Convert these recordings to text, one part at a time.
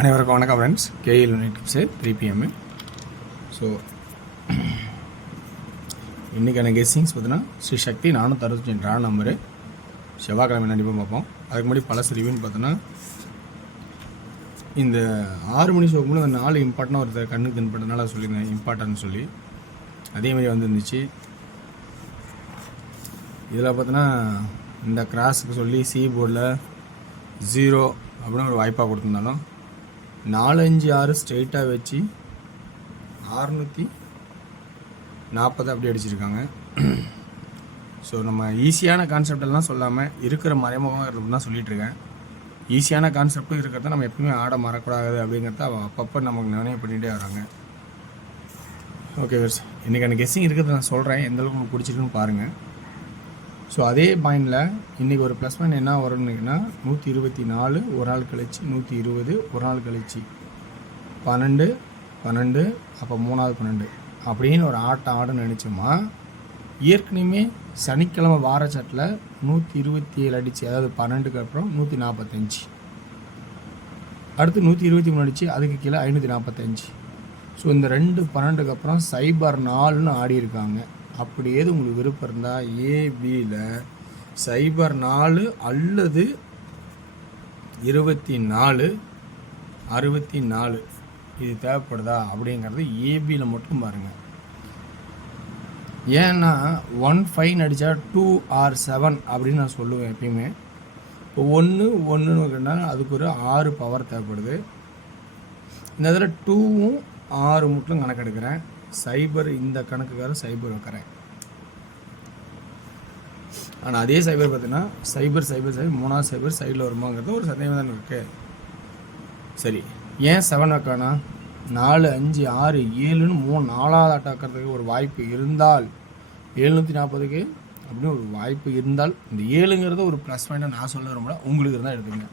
அனைவருக்கும் வணக்கம் friends. KL tips 3 PM. So இன்றைக்கான கெஸ்ஸிங்ஸ் பார்த்தீங்கன்னா ஸ்ரீ சக்தி 465 நம்பரு செவ்வாய்க்கிழமை கண்டிப்பாக பார்ப்போம். அதுக்கு முன்னாடி பழசு ரிவ்யூன்னு பார்த்தோன்னா இந்த 6 மணி ஷோக்கு முன்னாடி அந்த 4 இம்பார்ட்டனாக ஒருத்தர் கண்ணுக்கு தென்பட்டதுனால சொல்லியிருந்தேன் இம்பார்ட்டன்ட்னு சொல்லி. அதேமாதிரி வந்துருந்துச்சு. இதில் பார்த்தோன்னா இந்த கிராஸுக்கு சொல்லி சி போர்டில் 0 அப்படின்னு ஒரு வாய்ப்பாக கொடுத்துருந்தாலும் 4, 5, 6 ஸ்ட்ரெயிட்டாக வச்சு 640 அப்படி அடிச்சிருக்காங்க. ஸோ நம்ம ஈஸியான கான்செப்டெல்லாம் சொல்லாமல் இருக்கிற மறைமுகங்கிறது தான் சொல்லிகிட்ருக்கேன். ஈஸியான கான்செப்டும் இருக்கிறத நம்ம எப்பவுமே ஆட மறக்கூடாது அப்படிங்கிறத அப்பப்போ நமக்கு நினைவு பண்ணிகிட்டே வராங்க. ஓகே வர்ஸ், இன்றைக்கான கெஸ்ஸிங் இருக்கிறத நான் சொல்கிறேன், எந்தளவுக்கு உங்களுக்கு பிடிச்சிருக்குன்னு பாருங்கள். ஸோ அதே பாயிண்டில் இன்றைக்கி ஒரு ப்ளஸ் பாயிண்ட் என்ன வரும்னுங்கன்னா 124 ஒரு நாள் கழிச்சு, 120 ஒரு நாள் கழிச்சு, 12 12 அப்போ 3வது 12 அப்படின்னு ஒரு ஆட்டம் ஆடுன்னு நினச்சோமா, ஏற்கனவே சனிக்கிழமை வாரச்சாட்டில் 127 அடிச்சு, அதாவது 12க்கு அப்புறம் 145, அடுத்து 123 அடிச்சு, அதுக்கு கீழே 545. ஸோ இந்த 2 12க்கு அப்புறம் 04ன்னு ஆடி இருக்காங்க. அப்படி ஏது உங்களுக்கு விருப்பம் இருந்தால் ஏபியில் 04 அல்லது 24 64 இது தேவைப்படுதா அப்படிங்கிறது ஏபியில் மட்டும் பாருங்கள். ஏன்னா 15 அடித்தா 2 or 7 அப்படின்னு நான் சொல்லுவேன் எப்பயுமே. இப்போ 1 அதுக்கு ஒரு 6 பவர் தேவைப்படுது. இந்த இதில் 2வும் 6 மட்டும் கணக்கு எடுக்கிறேன். சைபர் இந்த கணக்குக்கார சைபர் வைக்கிறேன். ஆனால் அதே சைபர் பார்த்தீங்கன்னா சைபர் 3வது சைபர் சைடில் வருமாங்கிறது ஒரு சந்தேகம் தானே இருக்குது. சரி, ஏன் 7 வைக்கானா? 4, 5, 6, 7ன்னு 4வது அட்டாக்கிறதுக்கு ஒரு வாய்ப்பு இருந்தால், 740க்கு அப்படின்னு ஒரு வாய்ப்பு இருந்தால், இந்த 7ங்கிறது ஒரு ப்ளஸ் பாயிண்ட்டாக நான் சொல்ல ரொம்ப உங்களுக்கு இருந்தால் எடுத்துக்கங்க.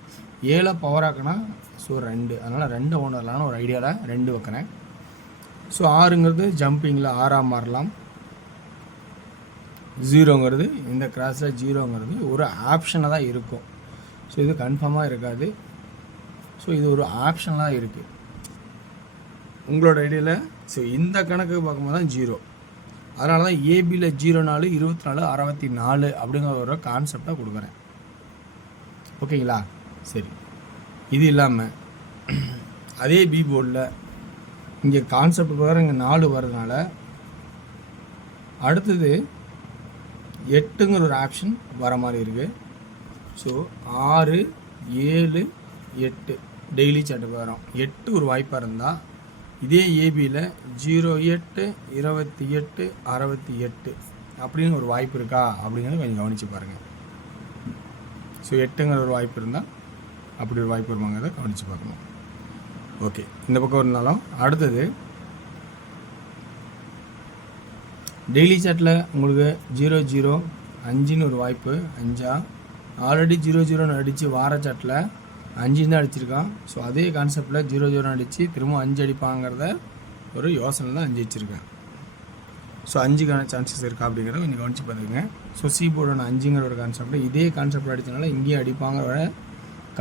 7 பவர் ஆக்கினா ஸோ 2, அதனால் 2 ஓனர்லான ஒரு ஐடியாவில் 2 வைக்கிறேன். ஸோ 6ங்கிறது ஜம்பிங்கில் 6ஆக மாறலாம். 0ங்கிறது இந்த கிராஸில் 0ங்கிறது ஒரு ஆப்ஷனாக தான் இருக்கும். ஸோ இது கன்ஃபார்மாக இருக்காது. ஸோ இது ஒரு ஆப்ஷனாக இருக்குது உங்களோட ஐடியாவில். ஸோ இந்த கணக்கு பார்க்கும்போது தான் 0. அதனால தான் ஏபியில் 04 24 64 அப்படிங்கிற ஒரு கான்செப்டாக கொடுக்குறேன். ஓகேங்களா? சரி, இது இல்லாமல் அதே பி போர்டில் இங்கே கான்செப்ட் வேறு இங்கே 4 வர்றதுனால அடுத்தது 8ங்கிற ஒரு ஆப்ஷன் வர மாதிரி இருக்குது. ஸோ 6, 7, 8 டெய்லி சார்ட்டுக்கு வரும். 8 ஒரு வாய்ப்பாக இருந்தால் இதே ஏபியில் 08 28 68 அப்படின்னு ஒரு வாய்ப்பு இருக்கா அப்படிங்கிறத கொஞ்சம் கவனித்து பாருங்கள். ஸோ 8ங்கிற ஒரு வாய்ப்பு இருந்தால் அப்படி ஒரு வாய்ப்பு வருவாங்கிறத கவனித்து பார்க்கணும். ஓகே, இந்த பக்கம் இருந்தாலும் அடுத்தது டெய்லி சாட்டில் உங்களுக்கு 00 5ன்னு ஒரு வாய்ப்பு. 5 ஆல்ரெடி 00ன்னு அடித்து வார சாட்டில் 5 தான் அடிச்சிருக்கான். ஸோ அதே கான்செப்டில் 00 அடித்து திரும்ப 5 அடிப்பாங்கிறத ஒரு யோசனை தான் 5 வச்சுருக்கேன். ஸோ 5க்கான சான்சஸ் இருக்கா அப்படிங்கிறத கொஞ்சம் கவனித்து பார்த்துக்குங்க. ஸோ சி போர்டான 5ங்கிற ஒரு கான்செப்டில் இதே கான்செப்ட் அடித்தனால இங்கேயும் அடிப்பாங்கிற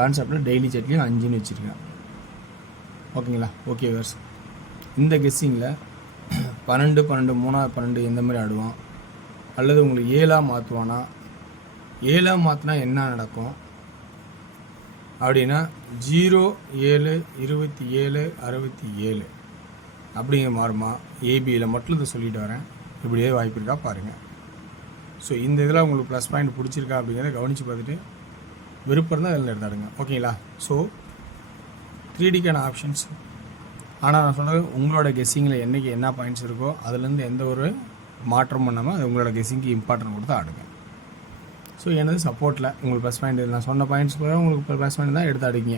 கான்செப்டில் டெய்லி சாட்லேயும் 5ன்னு வச்சுருக்கேன். ஓகேங்களா? ஓகே வேர்ஸ், இந்த கெஸ்ஸிங்கில் 12 12 3வது 12 எந்த மாதிரி ஆடுவான், அல்லது உங்களுக்கு 7ஆக மாற்றுவானா, 7ஆக மாற்றினா என்ன நடக்கும் அப்படின்னா 0 7 27 67 அப்படிங்கிற மாறுமா? ஏபியில் மட்டும் இதை சொல்லிட்டு வரேன். இப்படியே வாய்ப்பு இருக்கா பாருங்கள். ஸோ இந்த இதில் உங்களுக்கு ப்ளஸ் பாயிண்ட் பிடிச்சிருக்கா அப்படிங்கிறத கவனித்து பார்த்துட்டு விருப்பம் இருந்தால் இதில் எடுத்தாடுங்க. ஓகேங்களா? ஸோ 3Dக்கான ஆப்ஷன்ஸ். ஆனால் நான் சொன்னது உங்களோட கெஸ்ஸிங்கில் என்றைக்கு என்ன பாயிண்ட்ஸ் இருக்கோ அதுலேருந்து எந்த ஒரு மாற்றம் பண்ணாமல் அது உங்களோட கெஸ்ஸிங்க்கு இம்பார்ட்டன்ட் கொடுத்து ஆடுங்க. ஸோ எனது சப்போர்ட்டில் உங்களுக்கு ப்ளஸ் பாயிண்ட் நான் சொன்ன பாயிண்ட்ஸ் கூட உங்களுக்கு ப்ளஸ் பாயிண்ட் தான் எடுத்து அடிங்க,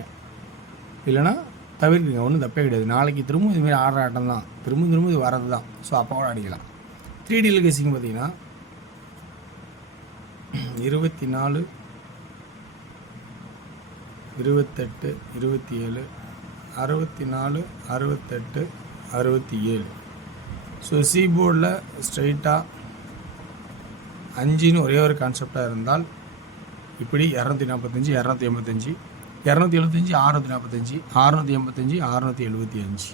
இல்லைனா தவிர்க்குங்க. ஒன்றும் தப்பே கிடையாது. நாளைக்கு திரும்ப இதுமாரி ஆடுற ஆட்டம் தான், திரும்ப இது வரது தான். ஸோ அப்போ கூட அடிக்கலாம். 3Dயில் கெஸ்ஸிங் பார்த்தீங்கன்னா 24 28 27 64 68 67. ஸோ சி போர்டில் ஸ்ட்ரைட்டாக 5ன்னு ஒரே ஒரு கான்செப்டாக இருந்தால் இப்படி 245 285 275 645 685 675.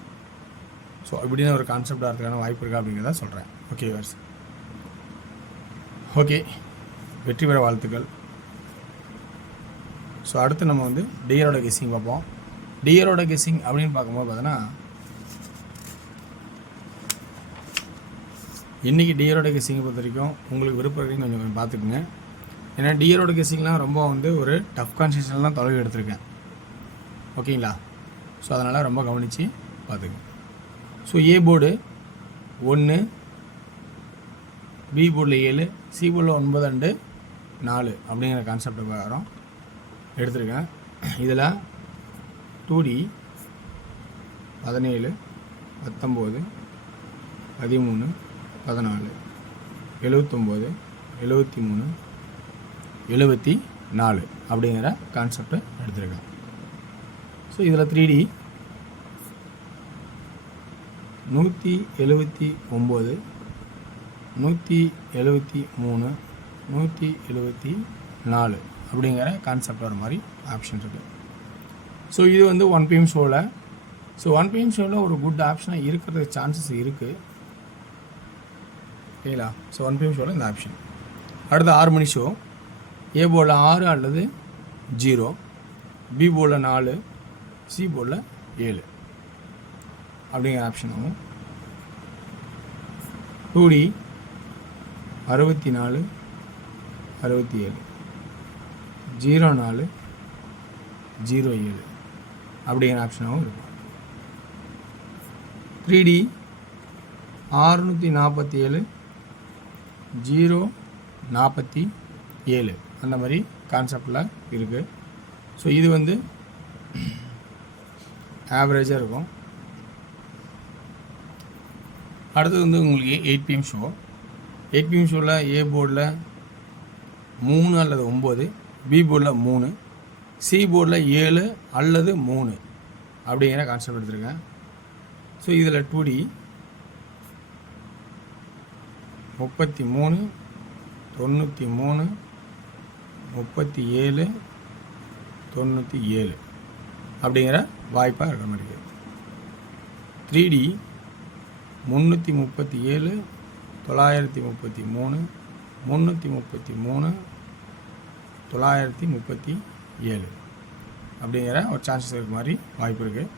ஸோ இப்படின்னு ஒரு கான்செப்ட் வரதுக்கான வாய்ப்பு இருக்கா அப்படிங்கிறத சொல்கிறேன். ஓகே வர்ஸ், ஓகே, வெற்றி பெற வாழ்த்துக்கள். ஸோ அடுத்து நம்ம வந்து டியரோட கெஸ்ஸிங் பார்ப்போம். டியரோட கெஸ்ஸிங் அப்படின்னு பார்க்கும்போது பார்த்தோன்னா இன்றைக்கி டியரோட கெஸ்ஸிங்கை பொறுத்த வரைக்கும் உங்களுக்கு விருப்பம் இருக்குன்னு கொஞ்சம் பார்த்துக்குங்க. ஏன்னா டியரோட கெஸ்ஸிங்லாம் ரொம்ப வந்து ஒரு டஃப் கான்செஷனில் தான் தொலைவு எடுத்திருக்கேன். ஓகேங்களா? ஸோ அதனால் ரொம்ப கவனித்து பார்த்துக்குங்க. ஸோ ஏ போர்டு 1, பி போர்டில் 7, சி போர்டில் 9 அண்டு 4 அப்படிங்கிற கான்செப்ட் பிரகாரம் எடுத்திருக்கேன். இதில் 2D 17, 19, 13, 14, 79, 73, 74 அப்படிங்கிற கான்செப்டை எடுத்திருக்கேன். ஸோ இதில் 3D 179, 173, 174 அப்படிங்கிற கான்செப்ட் வர மாதிரி ஆப்ஷன் இருக்குது. ஸோ இது வந்து 1 PM ஷோவில். ஸோ 1 PM ஷோவில் ஒரு குட் ஆப்ஷனாக இருக்கிறதுக்கு சான்சஸ் இருக்குது. ஓகேங்களா? ஸோ 1 PM ஷோவில் இந்த ஆப்ஷன். அடுத்து 6 மணி ஷோ. ஏ போர்டில் 6 அல்லது 0, பி போர்டில் 4, சி போர்டில் 7 அப்படிங்கிற ஆப்ஷன் ஆகும். 2D 64, 67, 04, 07 அப்படிங்கிற ஆப்ஷனாகவும் இருக்கும். 3D 647, 047 அந்த மாதிரி கான்செப்டில் இருக்குது. ஸோ இது வந்து ஆவரேஜாக இருக்கும். அடுத்தது வந்து உங்களுக்கு 8 PM ஷோ. 8 PM ஷோவில் ஏ போர்டில் 3 அல்லது 9, பி போர்டில் 3, சி போர்டில் 7 அல்லது 3 அப்படிங்கிற கான்செப்ட் எடுத்திருக்கேன். ஸோ இதில் 2D 33, 93, 37, 97 அப்படிங்கிற வாய்ப்பாக இருக்க மாட்டேங்குது. 3D 337, 933, 333, 937 அப்படிங்கிற ஒரு சான்சஸ் இருக்க மாதிரி வாய்ப்பு இருக்குது.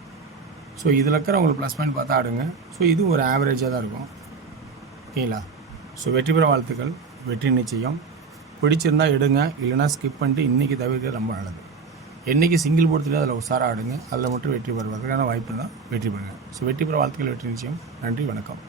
ஸோ இதில் இருக்கிற உங்களுக்கு ப்ளஸ் பாயிண்ட் பார்த்தா ஆடுங்க. ஸோ இது ஒரு ஆவரேஜாக தான் இருக்கும். ஓகேங்களா? ஸோ வெற்றி பெற வாழ்த்துக்கள். வெற்றி நிச்சயம். பிடிச்சிருந்தால் எடுங்க, இல்லைனா ஸ்கிப் பண்ணிட்டு இன்றைக்கி தவிர்க்க ரொம்ப நல்லது. என்றைக்கு சிங்கிள் போர்டுல அதில் உசாராக ஆடுங்க, அதில் மட்டும் வெற்றி பெறுவதற்கான வாய்ப்பு தான் வெற்றி பெறுங்க. ஸோ வெற்றி பெற வாழ்த்துக்கள். வெற்றி நிச்சயம். நன்றி, வணக்கம்.